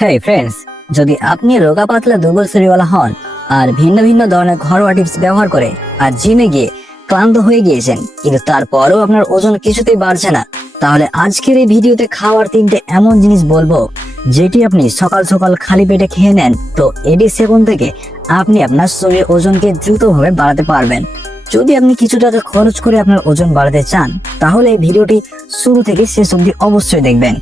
হেই friends, যদি আপনি রোগা পাতলা দুর্বল শরীরওয়ালা হন আর ভিন্ন ভিন্ন ধরনের ঘরোয়া টিপস ব্যবহার করে আর জিমে গিয়ে ক্লান্ত হয়ে গিয়েছেন কিন্তু তারপরেও আপনার ওজন কিছুতেই বাড়ছে না, তাহলে আজকের এই ভিডিওতে খাওয়ার 3টে এমন জিনিস বলবো যেটি আপনি সকাল সকাল খালি পেটে খেয়ে নেন তো এটি সেবন থেকে আপনি আপনার শরীরের ওজনকে দ্রুতভাবে বাড়াতে পারবেন। যদি আপনি কিছু টাকা খরচ করে আপনার ওজন বাড়াতে চান তাহলে এই ভিডিওটি শুরু থেকে শেষ অবধি অবশ্যই দেখবেন।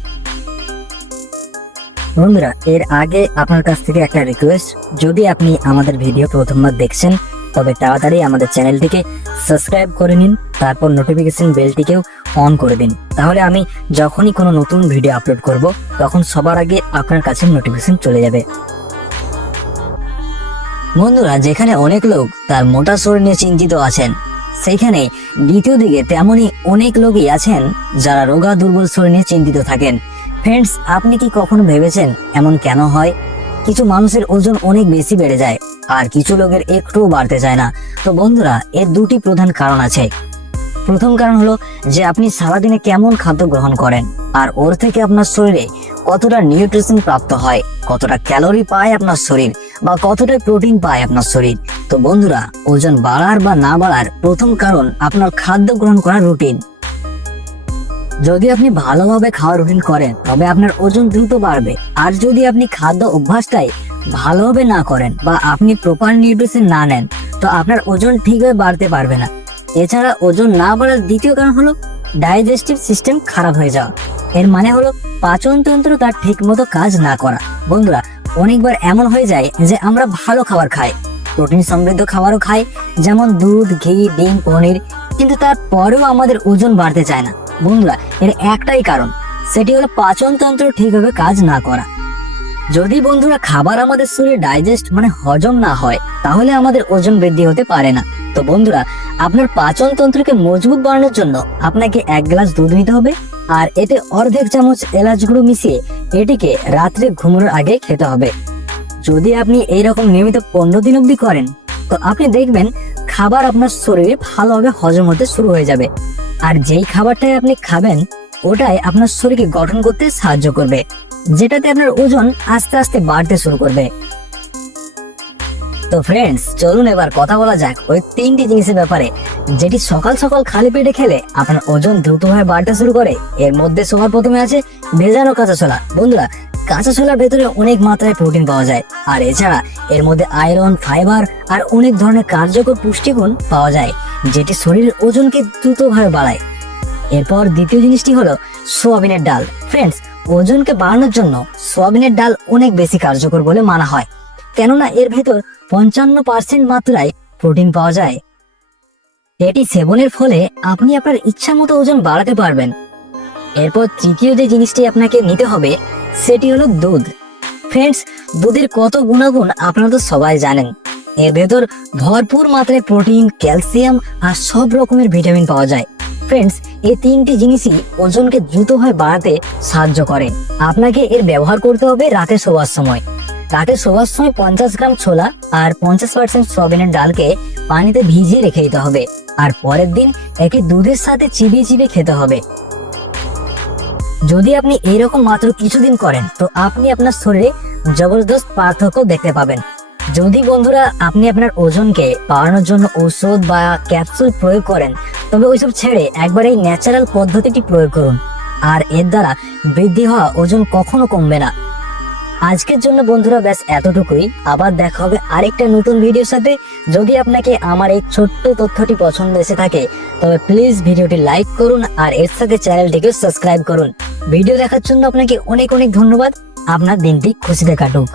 বন্ধুরা, এর আগে আপনার কাছ থেকে একটা রিকোয়েস্ট, যদি আপনি আমাদের ভিডিও প্রথমবার দেখছেন তবে তাড়াতাড়ি আমাদের চ্যানেলটিকে সাবস্ক্রাইব করে নিন, তারপর নোটিফিকেশন বেলটিকেও অন করে দিন, তাহলে আমি যখনই কোনো নতুন ভিডিও আপলোড করব তখন সবার আগে আপনার কাছে নোটিফিকেশন চলে যাবে। বন্ধুরা, যেখানে অনেক লোক তার মোটা শরীর নিয়ে চিন্তিত আছেন, সেইখানে দ্বিতীয় দিকে তেমনই অনেক লোকই আছেন যারা রোগা দুর্বল শরীর নিয়ে চিন্তিত থাকেন। ফ্রেন্ডস, আপনি কি কখনো ভেবেছেন এমন কেন হয়? কিছু মানুষের ওজন অনেক বেশি বেড়ে যায় আর কিছু লোকের একটুও বাড়তে চায় না। তো বন্ধুরা, এর দুটি প্রধান কারণ আছে। প্রথম কারণ হলো যে আপনি সারাদিনে কেমন খাদ্য গ্রহণ করেন আর ওর থেকে আপনার শরীরে কতটা নিউট্রিশন প্রাপ্ত হয়, কতটা ক্যালোরি পায় আপনার শরীর বা কতটা প্রোটিন পায় আপনার শরীর। তো বন্ধুরা, ওজন বাড়ার বা না বাড়ার প্রথম কারণ আপনার খাদ্য গ্রহণ করার রুটিন। যদি আপনি ভালোভাবে খাওয়ার রুটিন করেন তবে আপনার ওজন দ্রুত বাড়বে, আর যদি আপনি খাদ্য অভ্যাসটাই ভালোভাবে না করেন বা আপনি প্রপার নিউট্রিশন না নেন তো আপনার ওজন ঠিকভাবে বাড়তে পারবে না। এছাড়া ওজন না বাড়ার দ্বিতীয় কারণ হলো ডাইজেস্টিভ সিস্টেম খারাপ হয়ে যাওয়া। এর মানে হলো পাচনতন্ত্র তার ঠিক মতো কাজ না করা। বন্ধুরা, অনেকবার এমন হয়ে যায় যে আমরা ভালো খাবার খাই, প্রোটিন সমৃদ্ধ খাবারও খাই, যেমন দুধ, ঘি, ডিম, পনির, কিন্তু তারপরেও আমাদের ওজন বাড়তে চায় না। বন্ধুরা, এর একটাই কারণ, সেটি হলো পাচনতন্ত্র ঠিকভাবে কাজ না করা। যদি বন্ধুরা খাবার আমাদের শরীরে ডাইজেস্ট হজম না হয় তাহলে আমাদের ওজন বৃদ্ধি হতে পারে না। তো বন্ধুরা, আপনার পাচনতন্ত্রকে মজবুত বানানোর জন্য আপনাকে 1 গ্লাস দুধ নিতে হবে আর এতে অর্ধেক চামচ এলাচ গুঁড়ো মিশিয়ে এটিকে রাত্রে ঘুমানোর আগে খেতে হবে। যদি আপনি এইরকম নিয়মিত 15 দিন অবধি করেন তো আপনি দেখবেন খাবার আপনার শরীরে ভালোভাবে হজম হতে শুরু হয়ে যাবে, আর যেই খাবারটাই আপনি খাবেন ওটাই আপনার শরীরকে গঠন করতে সাহায্য করবে, যেটাতে আপনার ওজন আস্তে আস্তে বাড়তে শুরু করবে। তো ফ্রেন্ডস, চলুন এবার কথা বলা যাক ওই 3টি জিনিসের ব্যাপারে যেটি সকাল সকাল খালি পেটে খেলে আপনার ওজন দ্রুতভাবে বাড়তে শুরু করে। এর মধ্যে সবার প্রথমে আছে ভেজানো কাঁচা ছোলা। বন্ধুরা, কাঁচা ছোলার ভেতরে অনেক মাত্রায় প্রোটিন পাওয়া যায়, আর এছাড়া এর মধ্যে আয়রন, ফাইবার আর অনেক ধরনের কার্যকর পুষ্টিগুণ পাওয়া যায় যেটি শরীরের ওজনকে দ্রুতভাবে বাড়ায়। এরপর দ্বিতীয় জিনিসটি হলো সোয়াবিনের ডাল। ফ্রেন্ডস, ওজনকে বাড়ানোর জন্য সোয়াবিনের ডাল অনেক বেশি কার্যকর বলে মানা হয়, কেননা এর ভেতর 55% মাত্রায় প্রোটিন পাওয়া যায়। এটি সেবনের ফলে আপনি আপনার ইচ্ছা মতো ওজন বাড়াতে পারবেন। এরপর তৃতীয় যে জিনিসটি আপনাকে নিতে হবে সেটি হলো দুধ। ফ্রেন্ডস, দুধের কত গুণাগুণ আপনারা তো সবাই জানেন। এর ভেতর ভরপুর মাত্রায় প্রোটিন, ক্যালসিয়াম আর সব রকমের ভিটামিন পাওয়া যায়। ফ্রেন্ডস, এই 3টি জিনিসই ওজনকে দ্রুতভাবে বাড়াতে সাহায্য করে। আপনাকে এর ব্যবহার করতে হবে রাতে শোবার সময়। রাতে শোবার সময় 50 গ্রাম ছোলা আর 50% সোয়াবিনের ডালকে পানিতে ভিজিয়ে রেখে দিতে হবে, আর পরের দিন একে দুধের সাথে চিবিয়ে চিবিয়ে খেতে হবে। যদি আপনি এইরকম মাত্র কিছুদিন করেন তো আপনি আপনার শরীরে জবরদস্ত পার্থক্য দেখতে পাবেন। যদি বন্ধুরা আপনি আপনার ওজনকে বাড়ানোর জন্য ঔষধ বা ক্যাপসুল প্রয়োগ করেন তবে ওইসব ছেড়ে একবার এই ন্যাচারাল পদ্ধতিটি প্রয়োগ করুন, আর এর দ্বারা বৃদ্ধি হওয়া ওজন কখনো কমবে না। আজকের জন্য বন্ধুরা ব্যাস এতটুকুই। আবার দেখা হবে আরেকটা নতুন ভিডিওর সাথে। যদি আপনাকে আমার এই ছোট্ট তথ্যটি পছন্দ এসে থাকে তবে প্লিজ ভিডিওটি লাইক করুন আর এর সাথে চ্যানেলটিকে সাবস্ক্রাইব করুন। ভিডিও দেখার জন্য আপনাকে অনেক অনেক ধন্যবাদ। আপনার দিনটি খুশিতে কাটুক।